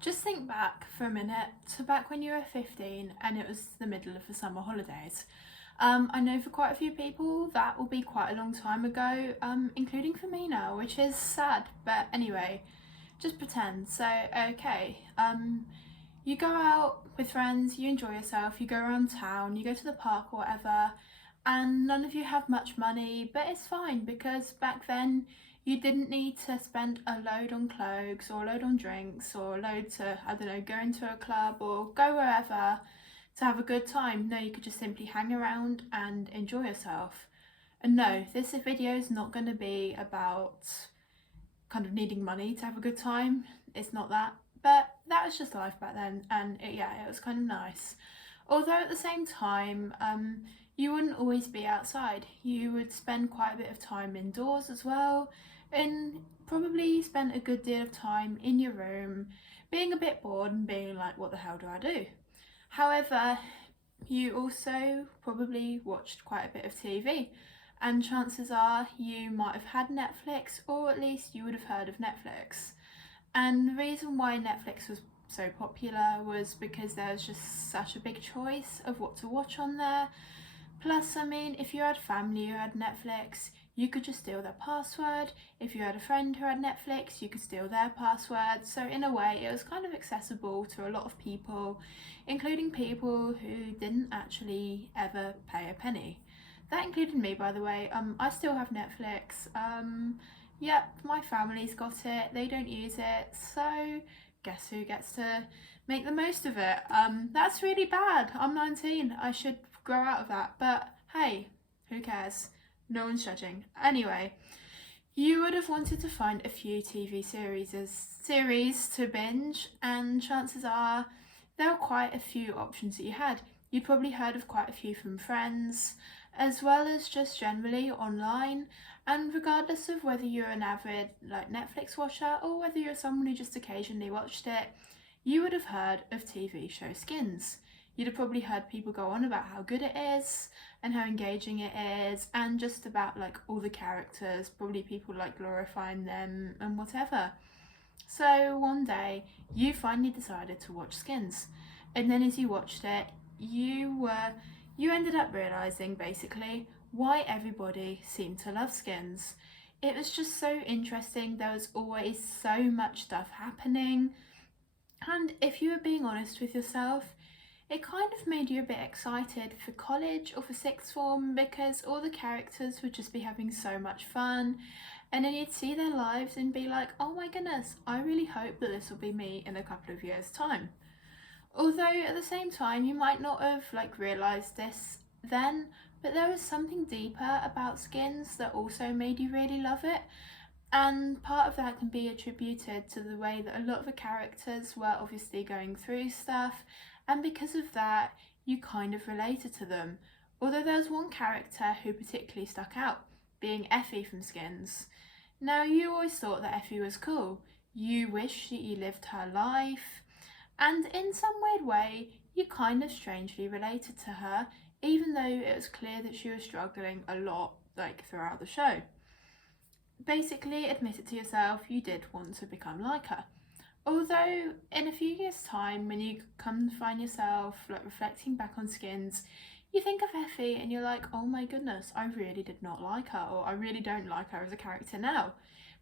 Just think back for a minute to back when you were 15 and it was the middle of the summer holidays. I know for quite a few people that will be quite a long time ago, including for me now, which is sad. But anyway, just pretend. So, okay, you go out with friends, you enjoy yourself, you go around town, you go to the park or whatever, and none of you have much money, but it's fine because back then you didn't need to spend a load on clothes or a load on drinks or a load to, I don't know, go into a club or go wherever to have a good time. No, you could just simply hang around and enjoy yourself. And no, this video is not going to be about kind of needing money to have a good time. It's not that. But that was just life back then, and it was kind of nice. Although at the same time, you wouldn't always be outside. You would spend quite a bit of time indoors as well, and probably spent a good deal of time in your room, being a bit bored and being like, what the hell do I do? However, you also probably watched quite a bit of TV, and chances are you might have had Netflix, or at least you would have heard of Netflix. And the reason why Netflix was so popular was because there was just such a big choice of what to watch on there. Plus, I mean, if you had family who had Netflix, you could just steal their password. If you had a friend who had Netflix, you could steal their password. So in a way, it was kind of accessible to a lot of people, including people who didn't actually ever pay a penny. That included me, by the way. I still have Netflix. Yep, my family's got it. They don't use it. So guess who gets to make the most of it? That's really bad. I'm 19. I should grow out of that. But hey, who cares? No one's judging. Anyway, you would have wanted to find a few TV series to binge, and chances are there are quite a few options that you had. You'd probably heard of quite a few from friends, as well as just generally online. And regardless of whether you're an avid like Netflix watcher or whether you're someone who just occasionally watched it, you would have heard of TV show Skins. You'd have probably heard people go on about how good it is and how engaging it is, and just about like all the characters, probably people like glorifying them and whatever. So one day you finally decided to watch Skins, and then as you watched it, you ended up realising basically why everybody seemed to love Skins. It was just so interesting. There was always so much stuff happening, and if you were being honest with yourself, it kind of made you a bit excited for college or for sixth form because all the characters would just be having so much fun, and then you'd see their lives and be like, oh my goodness, I really hope that this will be me in a couple of years' time. Although at the same time you might not have like realised this then, but there was something deeper about Skins that also made you really love it. And part of that can be attributed to the way that a lot of the characters were obviously going through stuff, and because of that, you kind of related to them. Although there was one character who particularly stuck out, being Effy from Skins. Now, you always thought that Effy was cool. You wished that you lived her life, and in some weird way, you kind of strangely related to her, even though it was clear that she was struggling a lot, like throughout the show. Basically, admit it to yourself, you did want to become like her. Although, in a few years' time, when you come to find yourself like reflecting back on Skins, you think of Effy and you're like, oh my goodness, I really did not like her, or I really don't like her as a character now.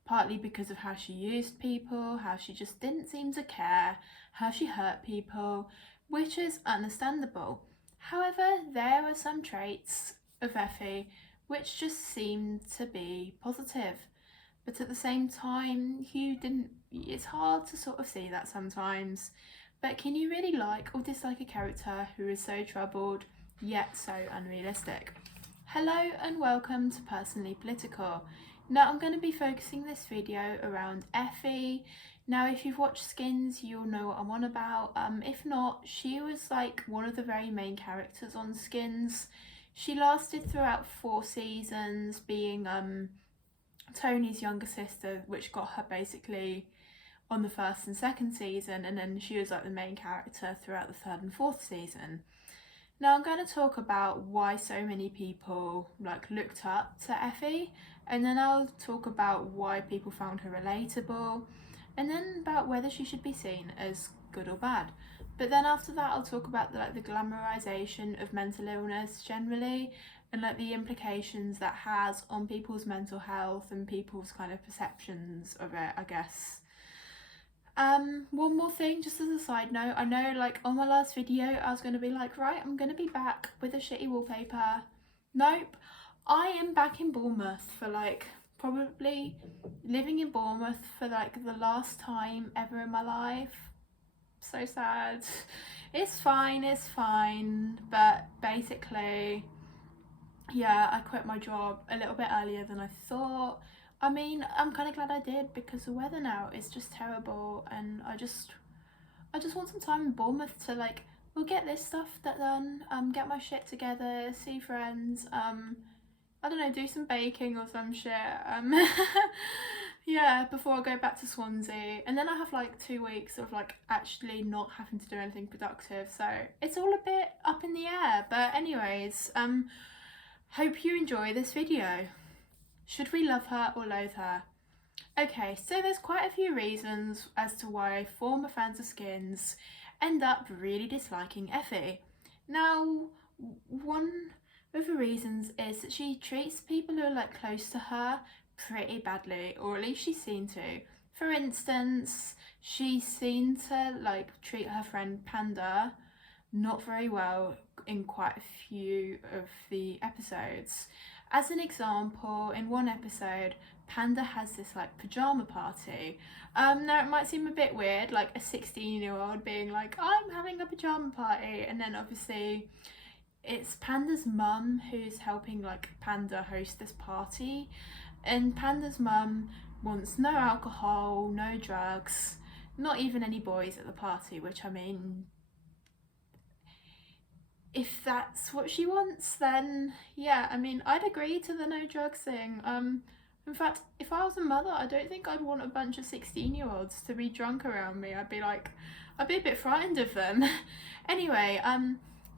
Partly because of how she used people, how she just didn't seem to care, how she hurt people, which is understandable. However, there were some traits of Effy which just seemed to be positive. But at the same time, it's hard to sort of see that sometimes. But can you really like or dislike a character who is so troubled, yet so unrealistic? Hello and welcome to Personally Political. Now I'm going to be focusing this video around Effy. Now if you've watched Skins, you'll know what I'm on about. If not, she was like one of the very main characters on Skins. She lasted throughout 4 seasons, being Tony's younger sister, which got her basically on the 1st and 2nd season, and then she was like the main character throughout the 3rd and 4th season. Now I'm going to talk about why so many people like looked up to Effy, and then I'll talk about why people found her relatable, and then about whether she should be seen as good or bad. But then after that, I'll talk about the glamorization of mental illness generally, and like the implications that has on people's mental health and people's kind of perceptions of it, I guess. One more thing, just as a side note, I know like on my last video I was going to be like, right, I'm going to be back with a shitty wallpaper. Nope, I am back in Bournemouth for like probably living in Bournemouth for like the last time ever in my life. So sad. It's fine, but basically, yeah, I quit my job a little bit earlier than I thought. I mean, I'm kind of glad I did because the weather now is just terrible, and I just want some time in Bournemouth to like, we'll get this stuff done, get my shit together, see friends, I don't know, do some baking or some shit, yeah, before I go back to Swansea, and then I have like 2 weeks of like actually not having to do anything productive, so it's all a bit up in the air. But anyways, hope you enjoy this video. Should we love her or loathe her? Okay, so there's quite a few reasons as to why former fans of Skins end up really disliking Effy. Now, one of the reasons is that she treats people who are like close to her pretty badly, or at least she's seen to. For instance, she's seen to like treat her friend Panda not very well in quite a few of the episodes. As an example, in one episode, Panda has this like pajama party. Now it might seem a bit weird, like a 16-year-old being like, I'm having a pajama party, and then obviously it's Panda's mum who's helping like Panda host this party, and Panda's mum wants no alcohol, no drugs, not even any boys at the party, which I mean, if that's what she wants, then yeah, I mean, I'd agree to the no drugs thing. In fact, if I was a mother, I don't think I'd want a bunch of 16-year-olds to be drunk around me. I'd be a bit frightened of them. Anyway,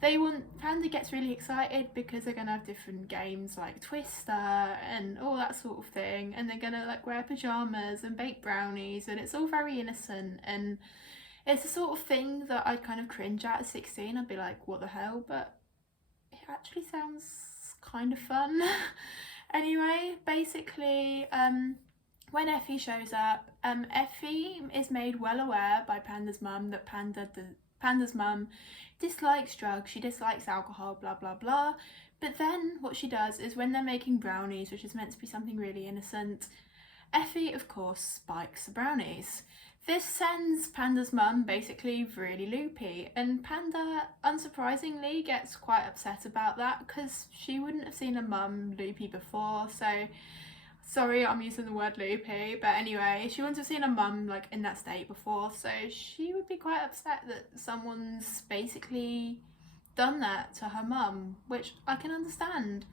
Panda gets really excited because they're gonna have different games like Twister and all that sort of thing, and they're gonna like wear pajamas and bake brownies, and it's all very innocent, and it's the sort of thing that I'd kind of cringe at 16. I'd be like, what the hell? But it actually sounds kind of fun. Anyway, basically, when Effy shows up, Effy is made well aware by Panda's mum that Panda's mum dislikes drugs, she dislikes alcohol, blah blah blah. But then what she does is when they're making brownies, which is meant to be something really innocent, Effy, of course, spikes the brownies. This sends Panda's mum basically really loopy, and Panda, unsurprisingly, gets quite upset about that because she wouldn't have seen a mum loopy before, so sorry I'm using the word loopy, but anyway, she wouldn't have seen a mum like in that state before, so she would be quite upset that someone's basically done that to her mum, which I can understand.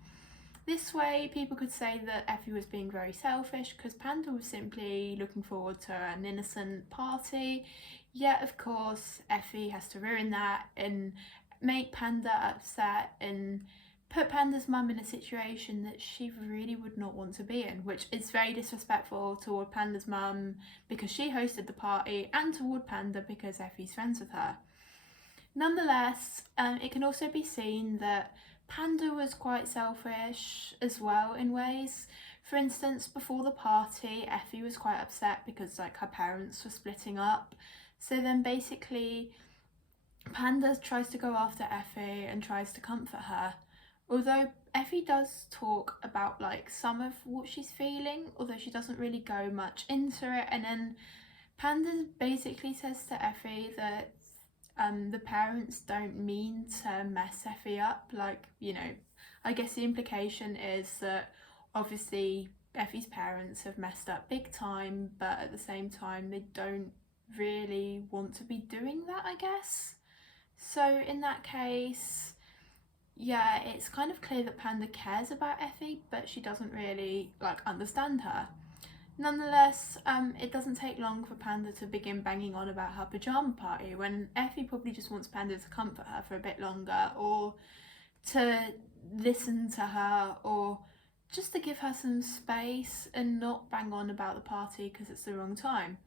This way, people could say that Effy was being very selfish because Panda was simply looking forward to an innocent party. Yet, of course, Effy has to ruin that and make Panda upset and put Panda's mum in a situation that she really would not want to be in, which is very disrespectful toward Panda's mum because she hosted the party, and toward Panda because Effy's friends with her. Nonetheless, it can also be seen that Panda was quite selfish as well in ways. For instance, before the party, Effy was quite upset because like her parents were splitting up. So then basically Panda tries to go after Effy and tries to comfort her. Although Effy does talk about like some of what she's feeling, although she doesn't really go much into it. And then Panda basically says to Effy that the parents don't mean to mess Effy up. Like, you know, I guess the implication is that obviously Effy's parents have messed up big time, but at the same time they don't really want to be doing that, I guess. So in that case, yeah, it's kind of clear that Panda cares about Effy, but she doesn't really like understand her. Nonetheless, it doesn't take long for Panda to begin banging on about her pajama party when Effy probably just wants Panda to comfort her for a bit longer, or to listen to her, or just to give her some space and not bang on about the party because it's the wrong time.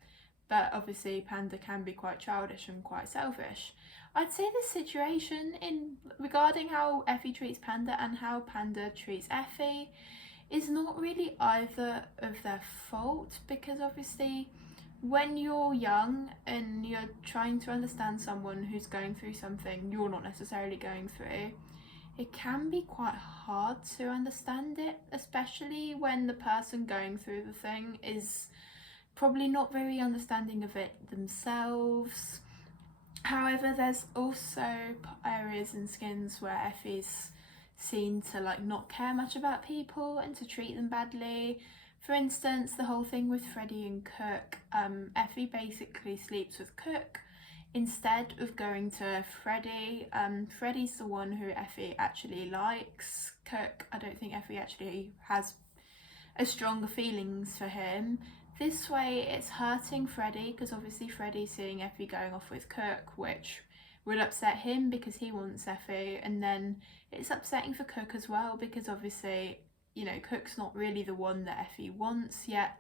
but obviously Panda can be quite childish and quite selfish. I'd say the situation in regarding how Effy treats Panda and how Panda treats Effy is not really either of their fault, because obviously when you're young and you're trying to understand someone who's going through something you're not necessarily going through, it can be quite hard to understand it, especially when the person going through the thing is probably not very understanding of it themselves. However, there's also areas in Skins where Effy's seen to like not care much about people and to treat them badly. For instance, the whole thing with Freddie and Cook, Effy basically sleeps with Cook instead of going to Freddie. Freddie's the one who Effy actually likes. Cook, I don't think Effy actually has a stronger feelings for him. This way it's hurting Freddie, because obviously Freddie's seeing Effy going off with Cook, which would upset him because he wants Effy, and then it's upsetting for Cook as well because obviously, you know, Cook's not really the one that Effy wants yet.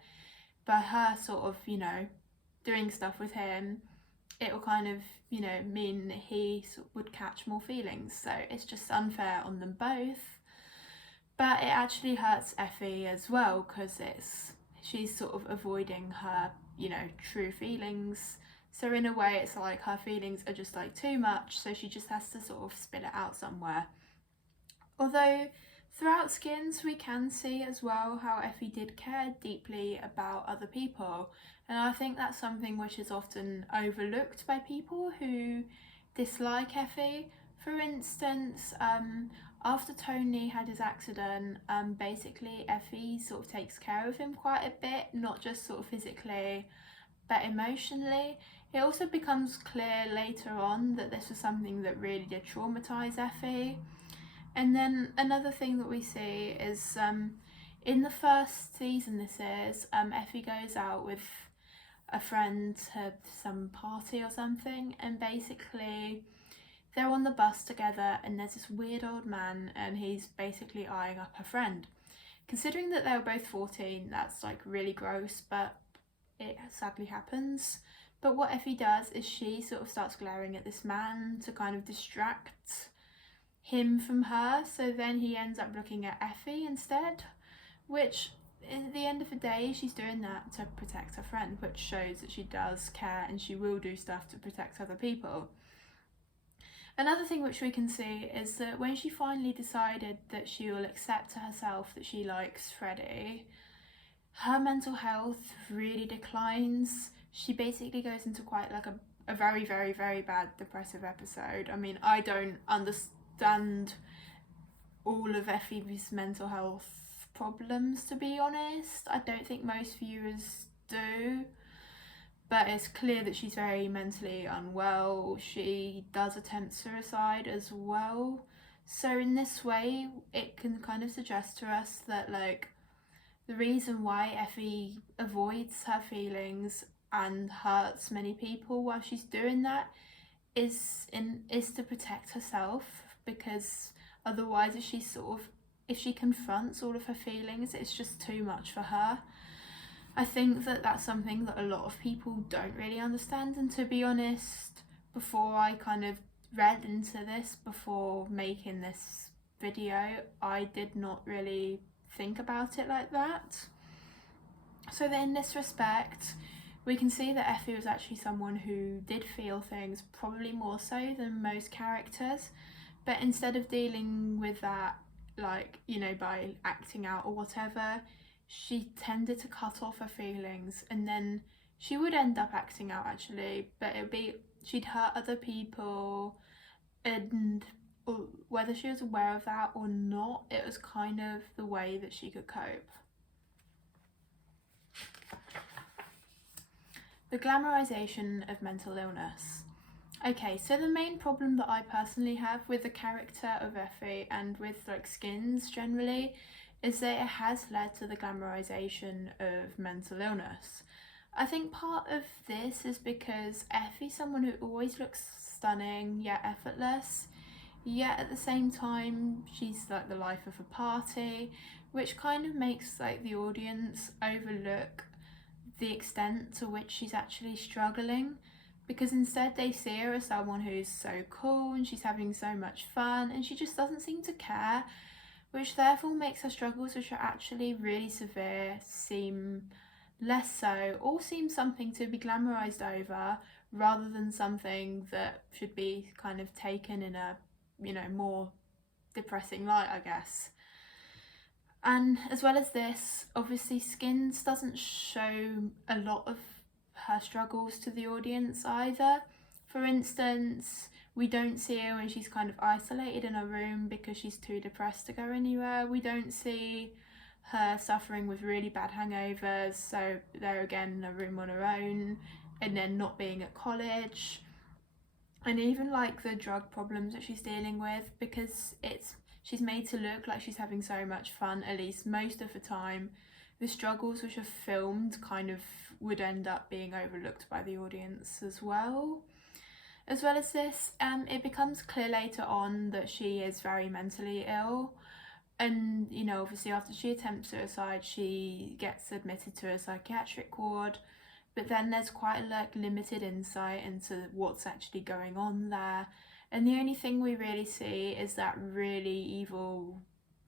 By her sort of, you know, doing stuff with him, it will kind of, you know, mean he would catch more feelings. So it's just unfair on them both. But it actually hurts Effy as well because she's sort of avoiding her, you know, true feelings. So in a way it's like her feelings are just like too much, so she just has to sort of spit it out somewhere. Although throughout Skins we can see as well how Effy did care deeply about other people, and I think that's something which is often overlooked by people who dislike Effy. For instance, after Tony had his accident, basically Effy sort of takes care of him quite a bit, not just sort of physically but emotionally. It also becomes clear later on that this was something that really did traumatise Effy. And then another thing that we see is in the first season Effy goes out with a friend to some party or something, and basically they're on the bus together and there's this weird old man and he's basically eyeing up her friend. Considering that they were both 14, that's like really gross, but it sadly happens. But what Effy does is she sort of starts glaring at this man to kind of distract him from her, so then he ends up looking at Effy instead, which at the end of the day she's doing that to protect her friend, which shows that she does care and she will do stuff to protect other people. Another thing which we can see is that when she finally decided that she will accept to herself that she likes Freddie, her mental health really declines. She basically goes into quite like a very, very, very bad depressive episode. I mean, I don't understand all of Effy's mental health problems, to be honest. I don't think most viewers do. But it's clear that she's very mentally unwell. She does attempt suicide as well. So in this way, it can kind of suggest to us that like the reason why Effy avoids her feelings and hurts many people while she's doing that is to protect herself, because otherwise if she confronts all of her feelings, it's just too much for her. I think that that's something that a lot of people don't really understand, and to be honest, before I kind of read into this, before making this video, I did not really think about it like that. So then in this respect, we can see that Effy was actually someone who did feel things, probably more so than most characters, but instead of dealing with that, like, you know, by acting out or whatever, she tended to cut off her feelings, and then she would end up acting out actually, but she'd hurt other people, and whether she was aware of that or not, it was kind of the way that she could cope. The glamorization of mental illness. Okay, so the main problem that I personally have with the character of Effy and with like Skins generally is that it has led to the glamorization of mental illness. I think part of this is because Effy's someone who always looks stunning yet effortless, yet at the same time she's like the life of a party, which kind of makes like the audience overlook the extent to which she's actually struggling, because instead they see her as someone who's so cool and she's having so much fun and she just doesn't seem to care, which therefore makes her struggles, which are actually really severe, seem less so, or seem something to be glamorized over rather than something that should be kind of taken in a, more depressing light, I guess. And as well as this, obviously Skins doesn't show a lot of her struggles to the audience either. For instance, we don't see her when she's kind of isolated in a room because she's too depressed to go anywhere. We don't see her suffering with really bad hangovers, so they're again in a room on her own, and then not being at college. And even like the drug problems that she's dealing with, because she's made to look like she's having so much fun, at least most of the time. The struggles which are filmed kind of would end up being overlooked by the audience as well. As well as this, it becomes clear later on that she is very mentally ill. And, obviously after she attempts suicide, she gets admitted to a psychiatric ward. But then there's quite limited insight into what's actually going on there. And the only thing we really see is that really evil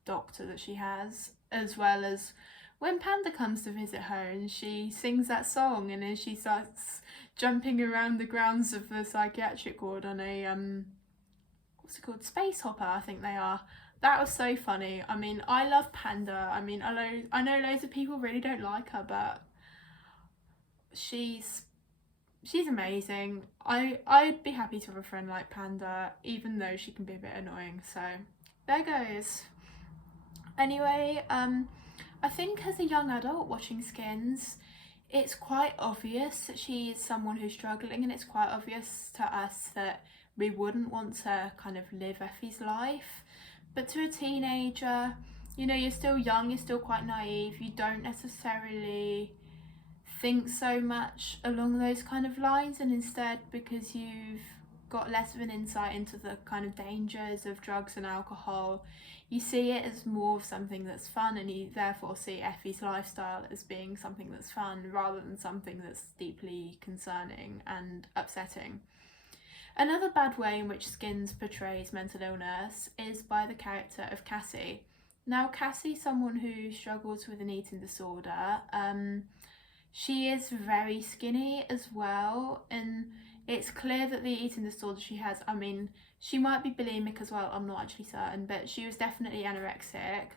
doctor that she has, as well as when Panda comes to visit her and she sings that song and then she starts jumping around the grounds of the psychiatric ward on a, what's it called, space hopper, I think they are. That was so funny. I mean, I love Panda. I mean, I know loads of people really don't like her, but she's amazing. I'd be happy to have a friend like Panda, even though she can be a bit annoying. So there goes. Anyway, I think as a young adult watching Skins, it's quite obvious that she is someone who's struggling, and it's quite obvious to us that we wouldn't want to kind of live Effy's life. But to a teenager, you're still young, you're still quite naive, you don't necessarily think so much along those kind of lines, and instead, because you've got less of an insight into the kind of dangers of drugs and alcohol, you see it as more of something that's fun, and you therefore see Effy's lifestyle as being something that's fun rather than something that's deeply concerning and upsetting. Another bad way in which Skins portrays mental illness is by the character of Cassie. Now, Cassie's someone who struggles with an eating disorder. She is very skinny as well, and it's clear that the eating disorder she has, I mean, she might be bulimic as well, I'm not actually certain, but she was definitely anorexic,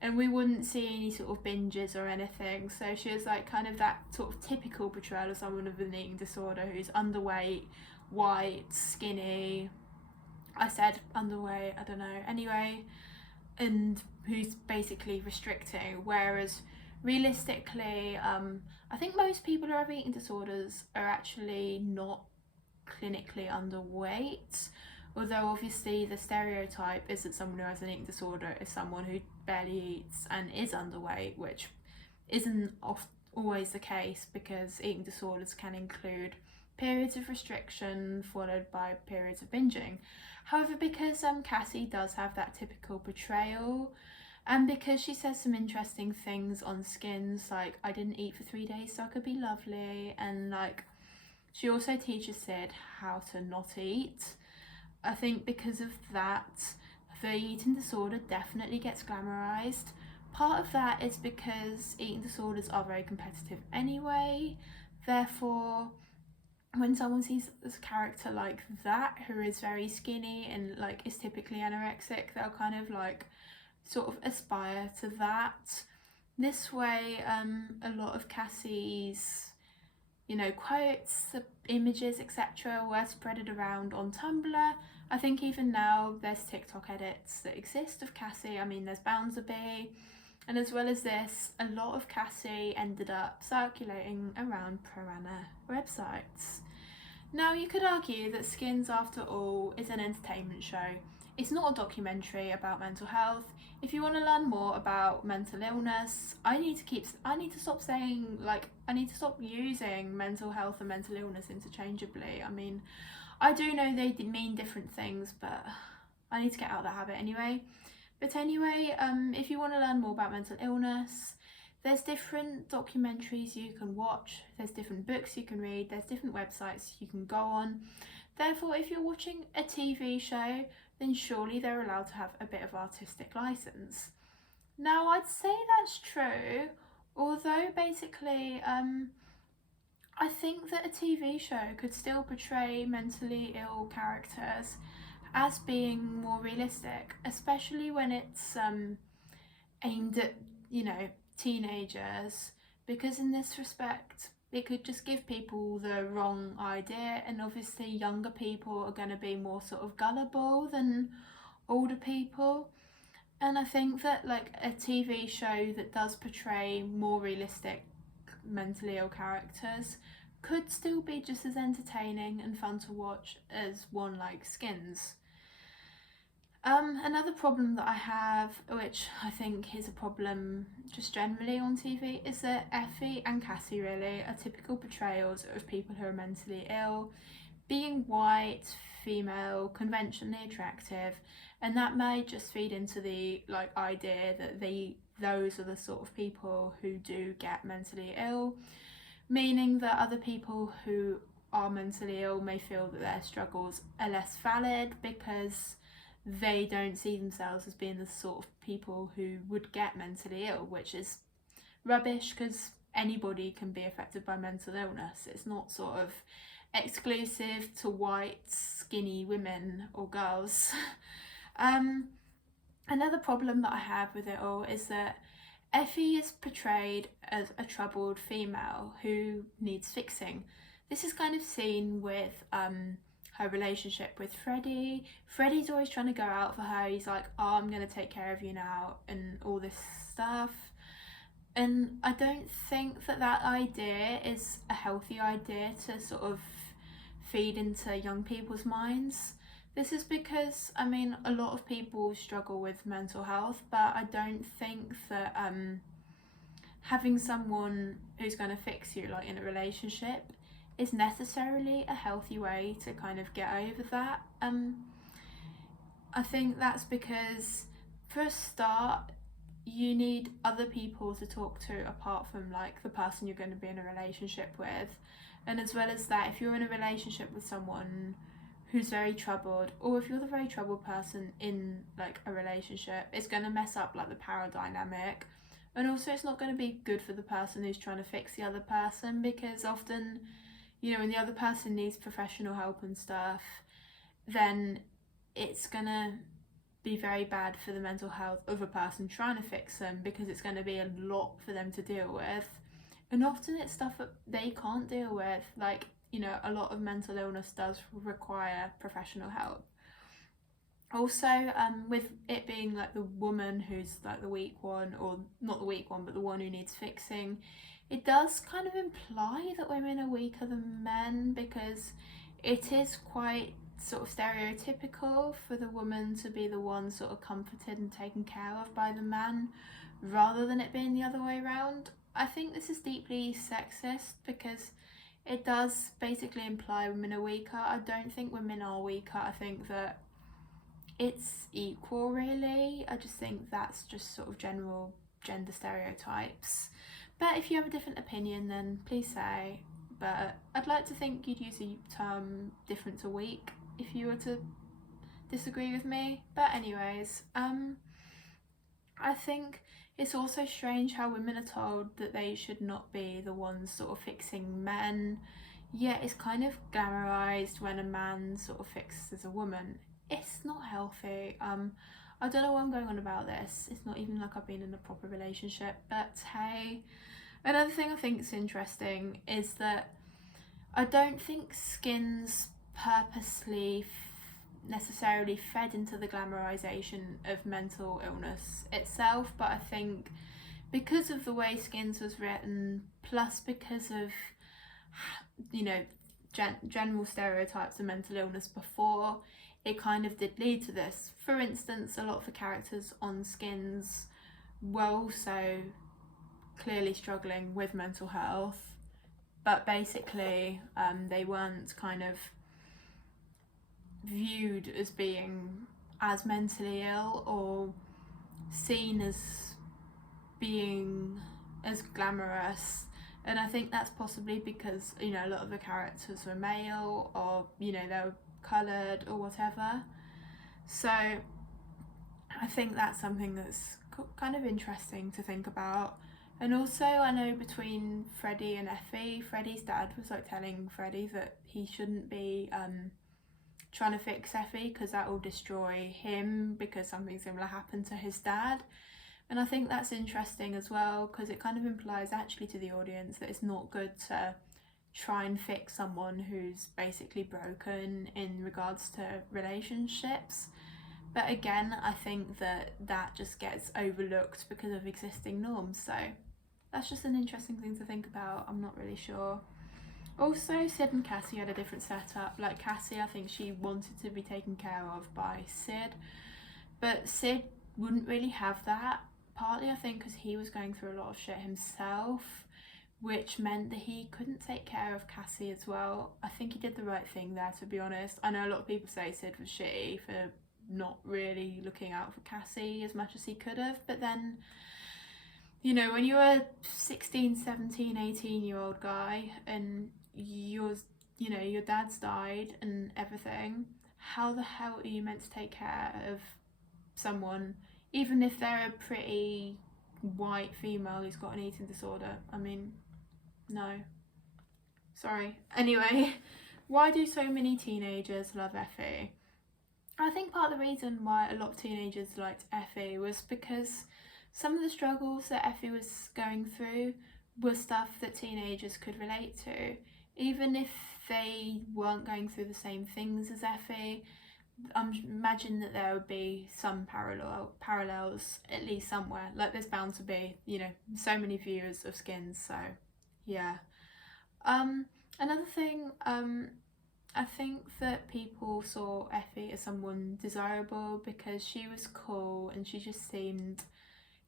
and we wouldn't see any sort of binges or anything, so she was like kind of that sort of typical portrayal of someone with an eating disorder who's underweight, white, skinny, I said underweight, I don't know, anyway, and who's basically restricting, whereas realistically, I think most people who have eating disorders are actually not clinically underweight, although obviously the stereotype is that someone who has an eating disorder is someone who barely eats and is underweight, which isn't always the case, because eating disorders can include periods of restriction followed by periods of binging. However, because Cassie does have that typical portrayal, and because she says some interesting things on Skins, like, I didn't eat for 3 days so I could be lovely, and like, she also teaches Sid how to not eat. I think because of that, the eating disorder definitely gets glamorized. Part of that is because eating disorders are very competitive anyway, therefore when someone sees this character like that, who is very skinny and like is typically anorexic, they'll kind of like sort of aspire to that. This way, a lot of Cassie's, quotes, images, etc. were spreaded around on Tumblr. I think even now there's TikTok edits that exist of Cassie. I mean, there's bound to be. And as well as this, a lot of Cassie ended up circulating around pro-ana websites. Now, you could argue that Skins, after all, is an entertainment show. It's not a documentary about mental health. If you want to learn more about mental illness, I need to stop using mental health and mental illness interchangeably. I mean, I do know they mean different things, but I need to get out of that habit anyway. But anyway, if you want to learn more about mental illness, There's different documentaries you can watch, there's different books you can read, there's different websites you can go on. Therefore, if you're watching a TV show, then surely they're allowed to have a bit of artistic license. Now, I'd say that's true, although basically, I think that a TV show could still portray mentally ill characters as being more realistic, especially when it's aimed at, teenagers, because in this respect, it could just give people the wrong idea, and obviously younger people are going to be more sort of gullible than older people. And I think that like a TV show that does portray more realistic mentally ill characters could still be just as entertaining and fun to watch as one like Skins. Another problem that I have, which I think is a problem just generally on TV, is that Effy and Cassie really are typical portrayals of people who are mentally ill, being white, female, conventionally attractive, and that may just feed into the idea that those are the sort of people who do get mentally ill, meaning that other people who are mentally ill may feel that their struggles are less valid because they don't see themselves as being the sort of people who would get mentally ill, which is rubbish because anybody can be affected by mental illness. It's not sort of exclusive to white, skinny women or girls. Another problem that I have with it all is that Effy is portrayed as a troubled female who needs fixing. This is kind of seen with her relationship with Freddie. Freddie's always trying to go out for her. He's like, oh, I'm going to take care of you now and all this stuff. And I don't think that idea is a healthy idea to sort of feed into young people's minds. This is because, a lot of people struggle with mental health, but I don't think that having someone who's going to fix you, like in a relationship, is necessarily a healthy way to kind of get over that. I think that's because, for a start, you need other people to talk to apart from like the person you're going to be in a relationship with. And as well as that, if you're in a relationship with someone who's very troubled, or if you're the very troubled person in like a relationship, it's going to mess up like the power dynamic. And also it's not going to be good for the person who's trying to fix the other person, because often, when the other person needs professional help and stuff, then it's going to be very bad for the mental health of a person trying to fix them, because it's going to be a lot for them to deal with. And often it's stuff that they can't deal with, like, a lot of mental illness does require professional help. Also, with it being like the woman who's like the weak one, or not the weak one, but the one who needs fixing, it does kind of imply that women are weaker than men, because it is quite sort of stereotypical for the woman to be the one sort of comforted and taken care of by the man, rather than it being the other way around. I think this is deeply sexist because it does basically imply women are weaker. I don't think women are weaker. I think that it's equal, really. I just think that's just sort of general gender stereotypes. But if you have a different opinion, then please say. But I'd like to think you'd use a term different to weak if you were to disagree with me. But anyways, I think it's also strange how women are told that they should not be the ones sort of fixing men, yet it's kind of glamorized when a man sort of fixes a woman. It's not healthy. I don't know why I'm going on about this. It's not even like I've been in a proper relationship, but hey. Another thing I think is interesting is that I don't think Skins purposely necessarily fed into the glamorization of mental illness itself, but I think because of the way Skins was written, plus because of general stereotypes of mental illness before, it kind of did lead to this. For instance, a lot of the characters on Skins were also clearly struggling with mental health, but basically they weren't kind of viewed as being as mentally ill or seen as being as glamorous. And I think that's possibly because, you know, a lot of the characters were male, or, you know, they were coloured or whatever. So I think that's something that's kind of interesting to think about. And also, I know between Freddie and Effy, Freddie's dad was like telling Freddie that he shouldn't be trying to fix Effy because that will destroy him, because something similar happened to his dad. And I think that's interesting as well, because it kind of implies actually to the audience that it's not good to try and fix someone who's basically broken in regards to relationships. But again, I think that just gets overlooked because of existing norms. So that's just an interesting thing to think about. I'm not really sure. Also, Sid and Cassie had a different setup. Like Cassie, I think she wanted to be taken care of by Sid, but Sid wouldn't really have that. Partly, I think, because he was going through a lot of shit himself, which meant that he couldn't take care of Cassie as well. I think he did the right thing there, to be honest. I know a lot of people say Sid was shitty for not really looking out for Cassie as much as he could have, but then, you know, when you're a 16, 17, 18-year-old guy and your dad's died and everything, how the hell are you meant to take care of someone, even if they're a pretty white female who's got an eating disorder? I mean, no. Sorry. Anyway, why do so many teenagers love Effy? I think part of the reason why a lot of teenagers liked Effy was because some of the struggles that Effy was going through were stuff that teenagers could relate to. Even if they weren't going through the same things as Effy, I imagine that there would be some parallels at least somewhere. Like there's bound to be, you know, so many viewers of Skins, so yeah. Another thing, I think that people saw Effy as someone desirable because she was cool and she just seemed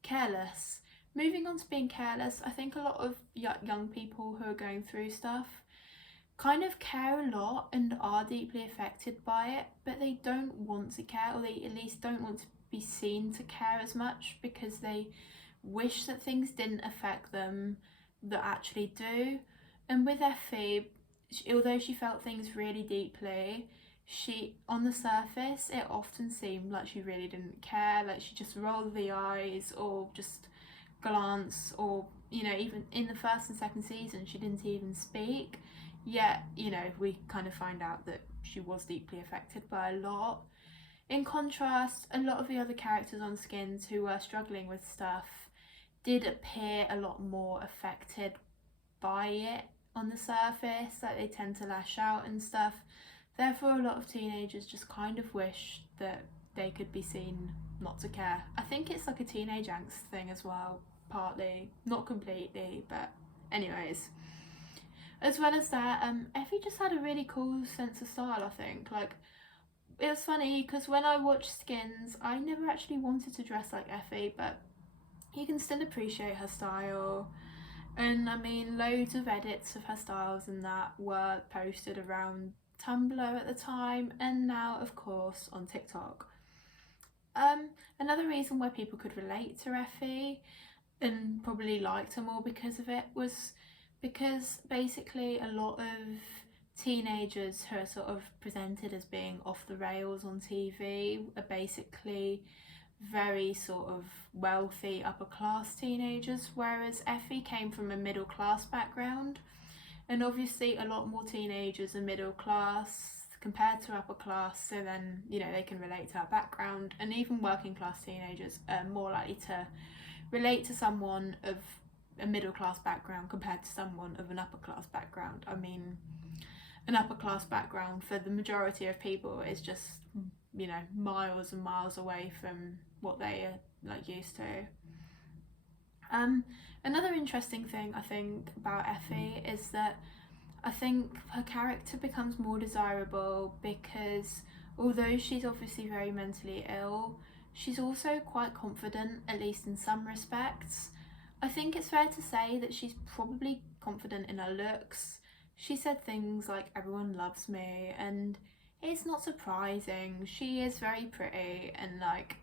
careless. Moving on to being careless, I think a lot of young people who are going through stuff kind of care a lot and are deeply affected by it, but they don't want to care, or they at least don't want to be seen to care as much, because they wish that things didn't affect them that actually do. And with Effy, although she felt things really deeply, on the surface, it often seemed like she really didn't care, like she just rolled the eyes or just glance, or, you know, even in the first and second season, she didn't even speak. Yet, you know, we kind of find out that she was deeply affected by a lot. In contrast, a lot of the other characters on Skins who were struggling with stuff did appear a lot more affected by it on the surface, like they tend to lash out and stuff. Therefore, a lot of teenagers just kind of wish that they could be seen not to care. I think it's like a teenage angst thing as well, partly, not completely, but anyways. As well as that, Effy just had a really cool sense of style, I think. Like, it was funny because when I watched Skins, I never actually wanted to dress like Effy, but you can still appreciate her style. And I mean, loads of edits of her styles and that were posted around Tumblr at the time, and now, of course, on TikTok. Another reason why people could relate to Effy and probably liked her more because of it was because basically a lot of teenagers who are sort of presented as being off the rails on TV are basically very sort of wealthy upper class teenagers, whereas Effy came from a middle class background, and obviously a lot more teenagers are middle class compared to upper class, so then, you know, they can relate to her background, and even working class teenagers are more likely to relate to someone of a middle class background compared to someone of an upper class background. I mean, an upper class background for the majority of people is just, you know, miles and miles away from what they are like used to. Another interesting thing I think about Effy is that I think her character becomes more desirable because although she's obviously very mentally ill, she's also quite confident, at least in some respects. I think it's fair to say that she's probably confident in her looks. She said things like, "Everyone loves me," and it's not surprising. She is very pretty, and like,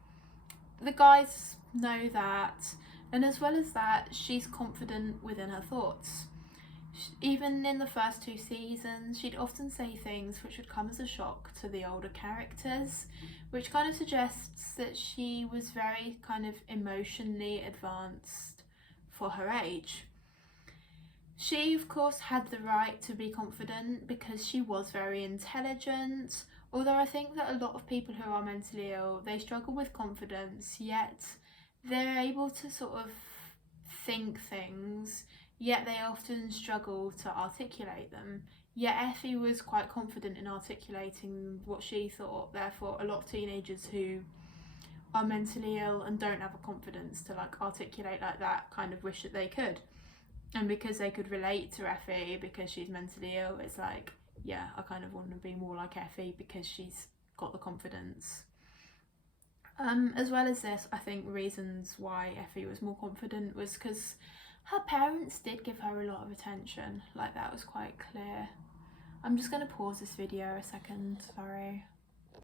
the guys know that, And as well as that, she's confident within her thoughts. Even in the first 2 seasons, she'd often say things which would come as a shock to the older characters, which kind of suggests that she was very kind of emotionally advanced for her age. She, of course, had the right to be confident because she was very intelligent, although I think that a lot of people who are mentally ill, they struggle with confidence, yet they're able to sort of think things, yet they often struggle to articulate them. Yet Effie was quite confident in articulating what she thought, therefore a lot of teenagers who are mentally ill and don't have a confidence to like articulate like that kind of wish that they could. And because they could relate to Effie because she's mentally ill, it's like, yeah, I kind of want to be more like Effie because she's got the confidence. As well as this, I think reasons why Effie was more confident was because her parents did give her a lot of attention. Like, that was quite clear. I'm just going to pause this video a second, sorry.